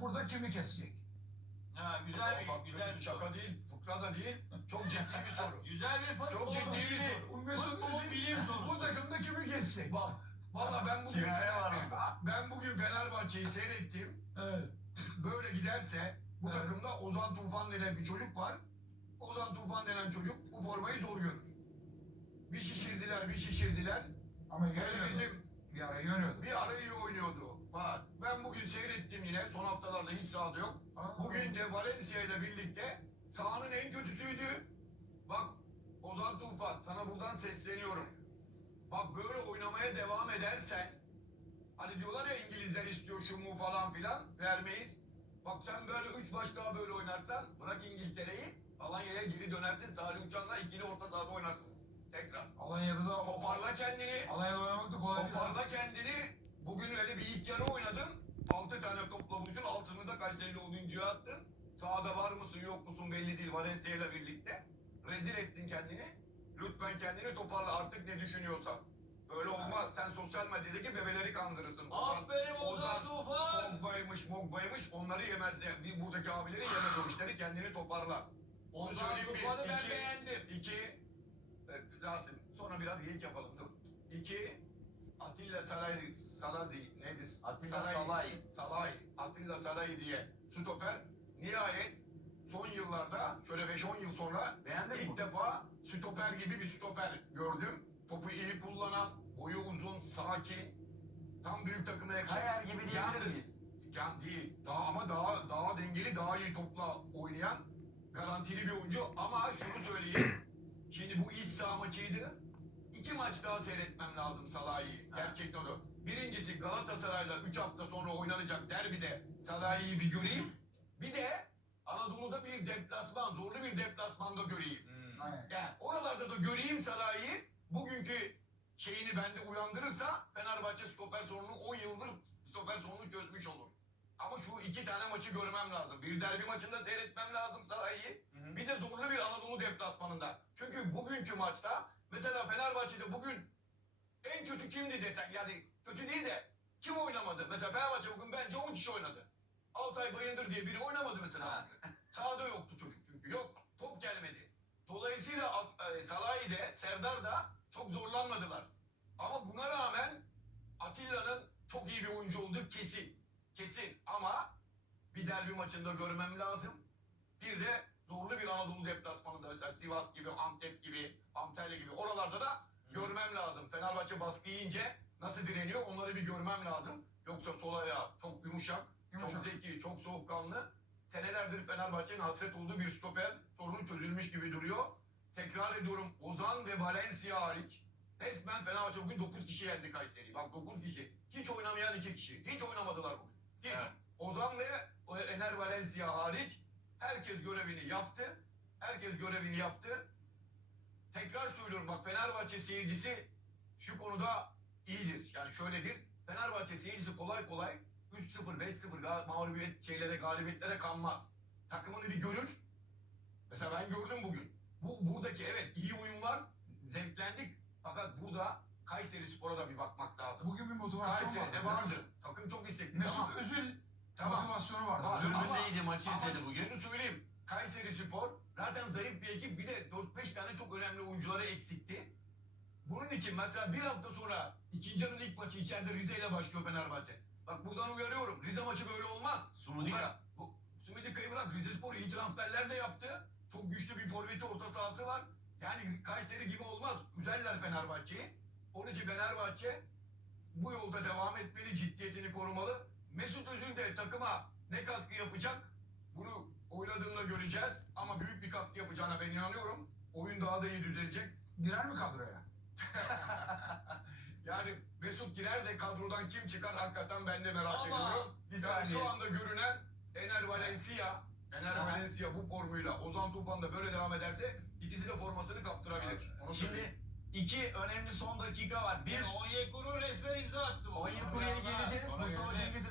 Burada kimi kesecek? Ha, güzel Ufak bir, güzel bir şaka soru. değil, fıkra da değil. Çok ciddi bir soru. Güzel bir futbol Çok ciddi bir soru. Bu Mesut Futbol bilim sorusu. bu takımda kimi kesecek? Bak, valla ben bugün Kinaye var ben bugün Fenerbahçe'yi seyrettim. Evet. Böyle giderse bu Evet. takımda Ozan Tufan denen bir çocuk var. Ozan Tufan denen çocuk bu formayı zor görür. Bir şişirdiler, bir şişirdiler. Ama yönüyordu. bizim Bir ara yönüyordu. bir ara iyi oynuyordu. Bak ben bugün seyrettim yine. Son haftalarda hiç sahada yok. Aa. Bugün de Valencia ile birlikte sahanın en kötüsüydü. Bak Ozan Tufan sana buradan sesleniyorum. Bak böyle oynamaya devam edersen hani diyorlar ya İngilizler istiyor şu mu falan filan vermeyiz. Bak sen böyle üç maç daha böyle oynarsan bırak İngiltere'yi Alanya'ya geri dönersin. Salih Uçan'la ikili orta sahada oynarsınız. Tekrar. Alanya'da da Toparla kendini. Alanya'da oynamak da kolay değil. Toparla kendini. Bugün öyle bir ilk yarı oynadın. 6 tane topla bulmuşsun. Altını da Kayseri'li oyuncuya attın. Sahada var mısın yok musun belli değil Valencia ile birlikte. Rezil ettin kendini. Lütfen kendini toparla artık ne düşünüyorsan. Öyle olmaz. Sen sosyal medyadaki bebeleri kandırırsın. Aferin Ozan Tufan. Mogba'ymış Mogba'ymış onları yemez. Bir buradaki abileri yemez o işleri kendini toparla. Onu Ozan söyleyeyim bir. Tufan'ı ben İki, beğendim. İki, e, Rasim sonra biraz geyik yapalım dur. İki, Atilla Saray, Salazi neydi? Atilla Salay. Salay, Atilla Salay diye stoper. Nihayet son yıllarda şöyle 5-10 yıl sonra Beğendin mi? ilk defa stoper gibi bir stoper gördüm. Topu iyi kullanan, boyu uzun, sakin, tam büyük takıma yakışan. Kayar gibi diyebilir Yalnız- miyiz? yani değil. Daha ama daha daha dengeli, daha iyi topla oynayan garantili bir oyuncu. Ama şunu söyleyeyim. Şimdi bu iç saha maçıydı. İki maç daha seyretmem lazım Salah'ı. Galatasaray'la 3 hafta sonra oynanacak derbide Salah'ı bir göreyim. Bir de Anadolu'da bir deplasman, zorlu bir deplasmanda göreyim. Hmm. Yani oralarda da göreyim Salah'ı. Bugünkü şeyini bende uyandırırsa Fenerbahçe stoper sorununu 10 yıldır stoper sorununu çözmüş olur. Ama şu iki tane maçı görmem lazım. Bir derbi maçında seyretmem lazım Salah'ı. Bir de zorlu bir Anadolu deplasmanında. Çünkü bugünkü maçta mesela Fenerbahçe'de bugün en kötü kimdi desen yani kötü değil de kim oynamadı? Mesela Fenerbahçe bugün bence 10 kişi oynadı. Altay Bayındır diye biri oynamadı mesela. Sahada yoktu çocuk çünkü. Yok. Top gelmedi. Dolayısıyla At- e, Salah'ı de Serdar da çok zorlanmadılar. Ama buna rağmen Atilla'nın çok iyi bir oyuncu olduğu kesin. Kesin. Ama bir derbi maçında görmem lazım. Bir de zorlu bir Anadolu deplasmanında mesela Sivas gibi, Antep gibi, Antalya gibi oralarda da görmem lazım. Fenerbahçe baskı yiyince nasıl direniyor onları bir görmem lazım. Yoksa sol ayağı çok yumuşak, Yumuşak. çok zeki, çok soğukkanlı. Senelerdir Fenerbahçe'nin hasret olduğu bir stoper sorunu çözülmüş gibi duruyor. Tekrar ediyorum Ozan ve Valencia hariç resmen Fenerbahçe bugün 9 kişi yendi Kayseri'yi. Bak 9 kişi. Hiç oynamayan 2 kişi. Hiç oynamadılar bugün. Hiç. Evet. Ozan ve o Ener Valencia hariç herkes görevini yaptı. Herkes görevini yaptı. Tekrar söylüyorum bak Fenerbahçe seyircisi şu konuda iyidir. Yani şöyledir. Fenerbahçe seyircisi kolay kolay 3-0, 5-0 ga- mağlubiyet şeylere, galibiyetlere kanmaz. Takımını bir görür. Mesela ben gördüm bugün. Bu buradaki evet iyi oyun var. Zevklendik. Fakat burada Kayseri Spor'a da bir bakmak lazım. Bugün bir motivasyon Kayseri'de vardı. vardı. Takım çok istekli. Mesut Tamam. Özil Tamam. motivasyonu vardı. Var. İyiydi, maçı izledi bugün. Şunu söyleyeyim. Kayseri Spor zaten zayıf bir ekip. Bir de 4-5 tane çok önemli oyuncuları eksikti. Bunun için mesela bir hafta sonra ikinci yarının ilk maçı içeride Rize ile başlıyor Fenerbahçe. Bak buradan uyarıyorum. Rize maçı böyle olmaz. Sumudika. Bu, Sumudika'yı bırak. Rize Spor iyi transferler de yaptı. Çok güçlü bir forveti orta sahası var. Yani Kayseri gibi olmaz. Üzerler Fenerbahçe'yi. Onun için Fenerbahçe bu yolda devam etmeli, ciddiyetini korumalı. Mesut Özil de takıma ne katkı yapacak? Bunu oynadığında göreceğiz. Ama büyük bir katkı yapacağına ben inanıyorum. Oyun daha da iyi düzelecek. Girer mi kadroya? Yani Mesut girer de kadrodan kim çıkar hakikaten ben de merak Ama ediyorum. bir Yani saniye. şu anda görünen Ener Valencia, Ener Aha. Valencia bu formuyla Ozan Tufan da böyle devam ederse ikisi de formasını kaptırabilir. Onu söyleyeyim. Şimdi iki önemli son dakika var. Bir, Onyekuru resmen imza attı. bu. Onyekuru'ya geleceğiz. Mustafa Cengiz'in